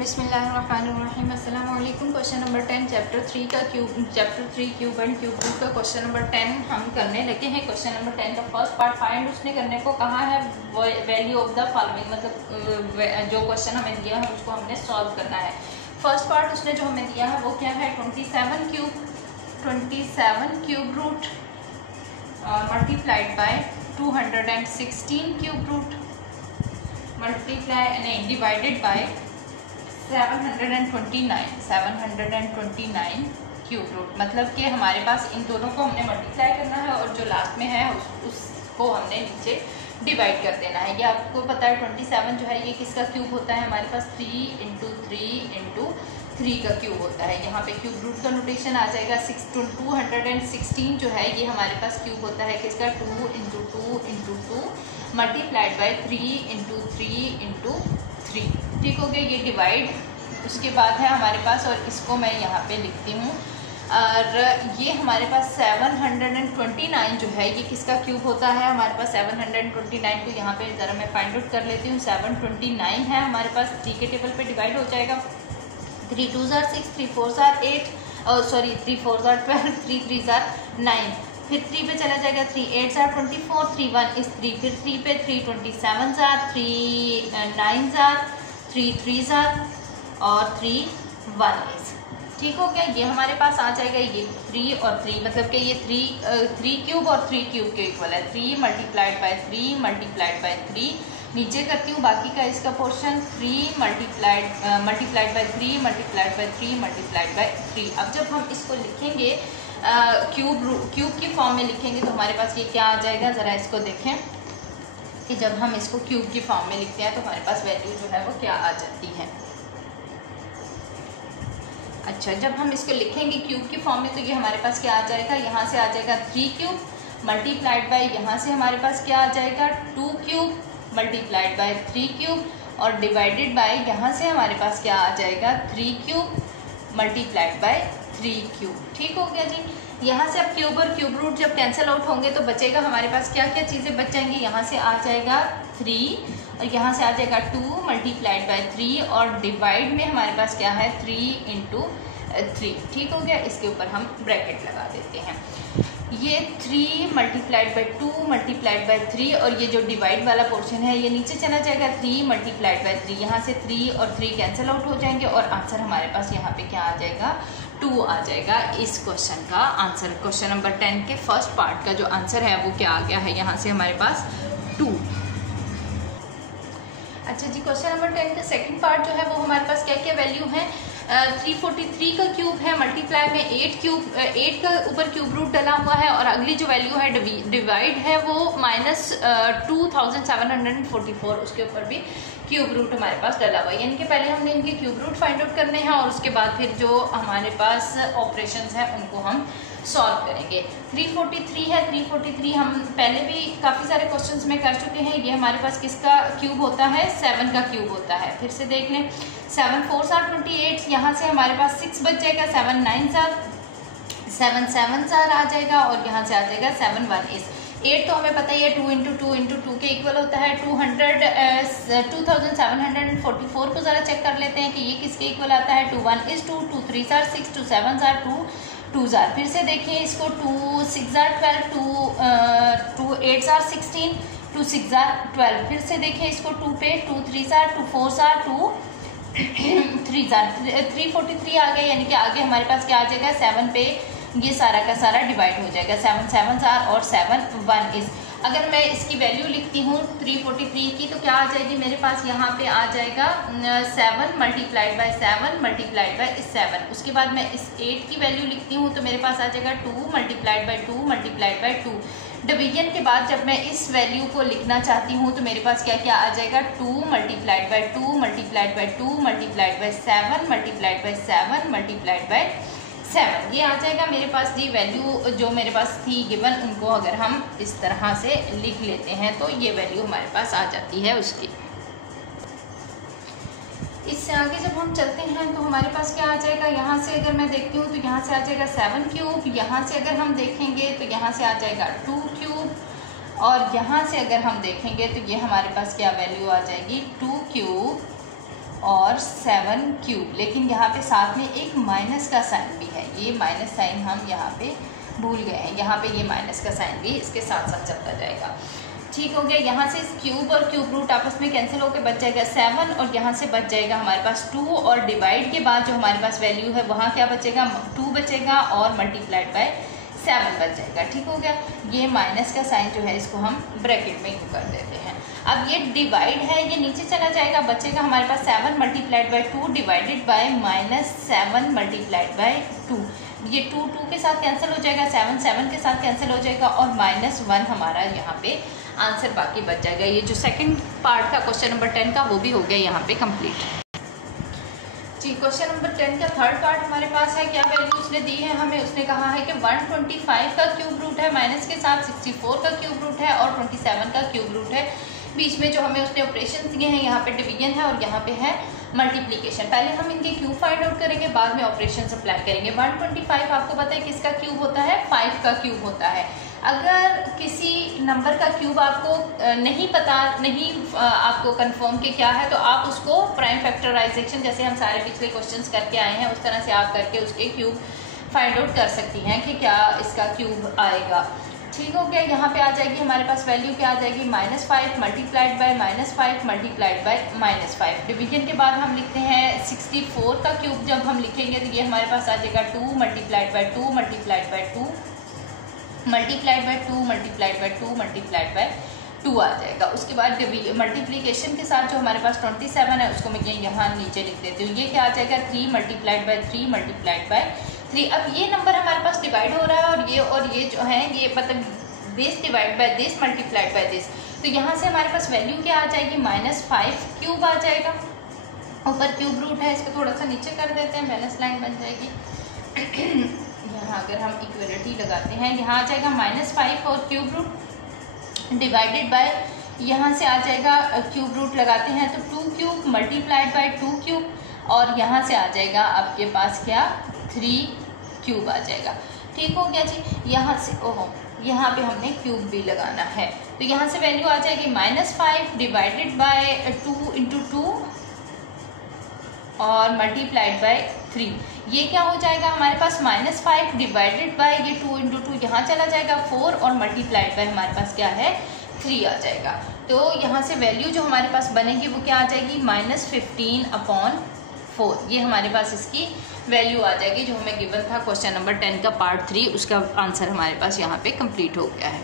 बिस्मिल्लाहिर्रहमानिर्रहीम। अस्सलाम वालेकुम। Question number 10 chapter 3 cube and cube root का क्वेश्चन नंबर 10 हम करने लगे हैं। क्वेश्चन नंबर 10 का फर्स्ट पार्ट फाइंड उसने करने को कहा है वैल्यू ऑफ द फॉलोइंग, मतलब जो क्वेश्चन हमें दिया है उसको हमने सॉल्व करना है। फर्स्ट पार्ट उसने जो हमें दिया है वो क्या है, 27 cube root multiplied by 216 cube root divided by 729 cube root. मतलब कि हमारे पास इन दोनों को हमने मल्टीप्लाई करना है और जो लास्ट में है उसको हमने नीचे डिवाइड कर देना है। ये आपको पता है 27 जो है ये किसका क्यूब होता है, हमारे पास 3 इंटू 3 का क्यूब होता है। यहाँ पे क्यूब रूट का नोटेशन आ जाएगा 216 जो है ये हमारे पास क्यूब होता है किसका, 2 इंटू 2 मल्टीप्लाइड बाय 3 इंटू 3। ठीक हो गया, ये डिवाइड उसके बाद है हमारे पास, और इसको मैं यहाँ पे लिखती हूँ। और ये हमारे पास 729 जो है ये किसका क्यूब होता है, हमारे पास 729 को यहाँ पे ज़रा मैं फाइंड आउट कर लेती हूँ। 729 है हमारे पास, 3 के टेबल पे डिवाइड हो जाएगा। 3 2s are 6, 3 4s are 8, 3 4s are 12, 3 3s are 9, फिर 3 पे चला जाएगा, 3 8s are 24, 3 1 is 3, फिर 3 पे 3 27s are, 3 9s are, 3 3s are और 3 1 is। ठीक हो गया, ये हमारे पास आ जाएगा। ये 3 और 3 मतलब कि ये 3 क्यूब और 3 क्यूब के इक्वल है। 3 मल्टीप्लाइड बाय 3 मल्टीप्लाइड बाय 3, नीचे करती हूँ बाकी का इसका portion, 3 multiplied by 3 multiplied by 3 multiplied by 3। अब जब हम इसको लिखेंगे क्यूब की फॉर्म में लिखेंगे तो हमारे पास ये क्या आ जाएगा, ज़रा इसको देखें कि जब हम इसको क्यूब की फॉर्म में लिखते हैं तो हमारे पास वैल्यू जो है वो क्या आ जाती है। अच्छा, जब हम इसको लिखेंगे क्यूब की फॉर्म में तो ये हमारे पास क्या आ जाएगा, यहाँ से आ जाएगा 3 क्यूब मल्टीप्लाइड बाय, यहाँ से हमारे पास क्या आ जाएगा 2 क्यूब मल्टीप्लाइड बाय 3 क्यूब, और डिवाइडेड बाय यहाँ से हमारे पास क्या आ जाएगा 3 क्यूब मल्टीप्लाइड बाय 3 क्यूब। ठीक हो गया जी। यहाँ से अब क्यूब और क्यूब रूट जब कैंसिल आउट होंगे तो बचेगा हमारे पास क्या क्या चीज़ें बच जाएंगी, यहाँ से आ जाएगा 3 और यहाँ से आ जाएगा 2 मल्टीप्लाइड बाय 3 और डिवाइड में हमारे पास क्या है 3 इंटू 3। ठीक हो गया, इसके ऊपर हम ब्रैकेट लगा देते हैं। ये 3 मल्टीप्लाइड बाय 2 मल्टीप्लाइड बाय 3 और ये जो डिवाइड वाला पोर्शन है ये नीचे चला जाएगा 3 मल्टीप्लाइड बाय 3, यहाँ से 3 और 3 कैंसिल आउट हो जाएंगे और आंसर हमारे पास यहाँ पे क्या आ जाएगा 2 आ जाएगा। इस क्वेश्चन का आंसर, क्वेश्चन नंबर 10 के फर्स्ट पार्ट का जो आंसर है वो क्या आ गया है, यहाँ से हमारे पास 2। अच्छा जी, क्वेश्चन नंबर 10 का सेकंड पार्ट जो है वो हमारे पास क्या क्या वैल्यू है, 343 का क्यूब है मल्टीप्लाई में 8 का ऊपर क्यूब रूट डला हुआ है, और अगली जो वैल्यू है डिवाइड है वो -2744, उसके ऊपर भी क्यूब रूट हमारे पास डला हुआ है। यानी कि पहले हमने इनके क्यूब रूट फाइंड आउट करने हैं और उसके बाद फिर जो हमारे पास ऑपरेशंस हैं उनको हम सॉल्व करेंगे। 343 है, 343 हम पहले भी काफ़ी सारे क्वेश्चंस में कर चुके हैं। ये हमारे पास किसका क्यूब होता है, 7 का क्यूब होता है। फिर से देख लें, 7 4s are 28, यहाँ से हमारे पास 6 बच जाएगा, 7 9s are 7 7s are आ जाएगा और यहाँ से आ जाएगा 7 1 is 8। तो हमें पता ही है 2 इंटू 2 के इक्वल होता है 2744 को ज़रा चेक कर लेते हैं कि ये किसके इक्वल आता है। 2 1 is 2, 2 3s are 6, 2 7s are 2 2s are। फिर से देखिए इसको, 2 6s are 12, 2 8s are 16, 2 6s are 12। फिर से देखिए इसको 2 पे, 2 3s are 2 4s are 2 3s are 343 आ गया। यानी कि आगे हमारे पास क्या आ जाएगा, 7 पे ये सारा का सारा डिवाइड हो जाएगा, 7 7s are और 7 1 is। अगर मैं इसकी वैल्यू लिखती हूँ 343 की तो क्या आ जाएगी मेरे पास, यहाँ पे आ जाएगा 7 मल्टीप्लाइड बाय 7 मल्टीप्लाइड बाय 7। उसके बाद मैं इस 8 की वैल्यू लिखती हूँ तो मेरे पास आ जाएगा 2 multiplied by 2 multiplied by 2। Division के बाद जब मैं इस वैल्यू को लिखना चाहती हूँ तो मेरे पास क्या क्या आ जाएगा, 2 multiplied by 2 multiplied by 2 multiplied by 7 multiplied by 7 multiplied by 7। ये आ जाएगा मेरे पास जी। वैल्यू जो मेरे पास थी गिवन, उनको अगर हम इस तरह से लिख लेते हैं तो ये वैल्यू हमारे पास आ जाती है उसकी। इससे आगे जब हम चलते हैं तो हमारे पास क्या आ जाएगा, यहाँ से अगर मैं देखती हूँ तो यहाँ से आ जाएगा 7 क्यूब, यहाँ से अगर हम देखेंगे तो यहाँ से आ जाएगा 2 क्यूब, और यहाँ से अगर हम देखेंगे तो ये हमारे पास क्या वैल्यू आ जाएगी 2 क्यूब और 7 क्यूब, लेकिन यहाँ पे साथ में एक माइनस का साइन भी है, ये माइनस साइन हम यहाँ पे भूल गए हैं, यहाँ पे ये माइनस का साइन भी इसके साथ साथ चलता जाएगा। ठीक हो गया। यहाँ से क्यूब और क्यूब रूट आपस में कैंसिल होकर बच जाएगा 7, और यहाँ से बच जाएगा हमारे पास 2, और डिवाइड के बाद जो हमारे पास वैल्यू है वहाँ क्या बचेगा, 2 बचेगा, और मल्टीप्लाइड बाय 7 बच जाएगा। ठीक हो गया। ये माइनस का साइन जो है इसको हम ब्रैकेट में यूँ कर देते हैं। अब ये डिवाइड है, ये नीचे चला जाएगा, बचेगा हमारे पास 7 multiplied by 2 divided by -7 multiplied by 2। ये 2 2 के साथ कैंसिल हो जाएगा, 7 7 के साथ कैंसिल हो जाएगा, और -1 हमारा यहाँ पे आंसर बाकी बच जाएगा। ये जो सेकंड पार्ट था क्वेश्चन नंबर 10 का वो भी हो गया यहाँ पे कंप्लीट। जी, क्वेश्चन नंबर 10 का थर्ड पार्ट हमारे पास है। क्या वैल्यू उसने दी है हमें, उसने कहा है कि 125 का क्यूब रूट है, माइनस के साथ 64 का क्यूब रूट है, और 27 का क्यूब रूट है। बीच में जो हमें उसने ऑपरेशन दिए हैं, यहाँ पे डिवीजन है और यहाँ पे है मल्टीप्लिकेशन। पहले हम इनके क्यूब फाइंड आउट करेंगे, बाद में ऑपरेशन अप्लाई करेंगे। 125 आपको पता है किसका क्यूब होता है, 5 का क्यूब होता है। अगर किसी नंबर का क्यूब आपको नहीं पता, नहीं आपको कंफर्म कि क्या है, तो आप उसको प्राइम फैक्टराइजेशन जैसे हम सारे पिछले क्वेश्चंस करके आए हैं उस तरह से आप करके उसके क्यूब फाइंड आउट कर सकती हैं कि क्या इसका क्यूब आएगा। ठीक हो गया। यहाँ पे आ जाएगी हमारे पास वैल्यू क्या आ जाएगी, -5 multiplied by -5 multiplied by -5। Division के बाद हम लिखते हैं 64 का क्यूब जब हम लिखेंगे तो ये हमारे पास आ जाएगा 2 multiplied by 2 multiplied by 2 multiplied by 2 multiplied by 2 multiplied by 2 आ जाएगा। उसके बाद मल्टीप्लिकेशन के साथ जो हमारे पास 27 है उसको मैं यहाँ नीचे लिख देती हूँ। ये क्या आ जाएगा, 3 मल्टीप्लाइड बाय 3 मल्टीप्लाइड बाय 3। अब ये नंबर हमारे पास डिवाइड हो रहा है, और ये जो है ये मतलब this divide by this multiplied by this, तो यहाँ से हमारे पास वैल्यू क्या आ जाएगी, -5 क्यूब आ जाएगा। ऊपर क्यूब रूट है, इसको थोड़ा सा नीचे कर देते हैं, बैलेंस लाइन बन जाएगी। यहाँ अगर हम इक्वलिटी लगाते हैं, यहाँ आ जाएगा -5 और क्यूब रूट डिवाइडेड बाय, यहाँ से आ जाएगा क्यूब रूट लगाते हैं तो 2 क्यूब मल्टीप्लाइड बाय 2 क्यूब, और यहाँ से आ जाएगा आपके पास क्या, 3 क्यूब आ जाएगा। ठीक हो गया जी। यहाँ से ओहो, यहाँ पे हमने क्यूब भी लगाना है, तो यहाँ से वैल्यू आ जाएगी -5 डिवाइडेड बाय 2 × 2 और मल्टीप्लाइड बाय 3। ये क्या हो जाएगा हमारे पास, -5 डिवाइडेड बाय ये 2 × 2 यहाँ चला जाएगा 4, और मल्टीप्लाइड बाय हमारे पास क्या है, 3 आ जाएगा। तो यहाँ से वैल्यू जो हमारे पास बनेगी वो क्या आ जाएगी, -15/4। ये हमारे पास इसकी वैल्यू आ जाएगी जो हमें गिवन था क्वेश्चन नंबर 10 का पार्ट 3, उसका आंसर हमारे पास यहाँ पे कंप्लीट हो गया है।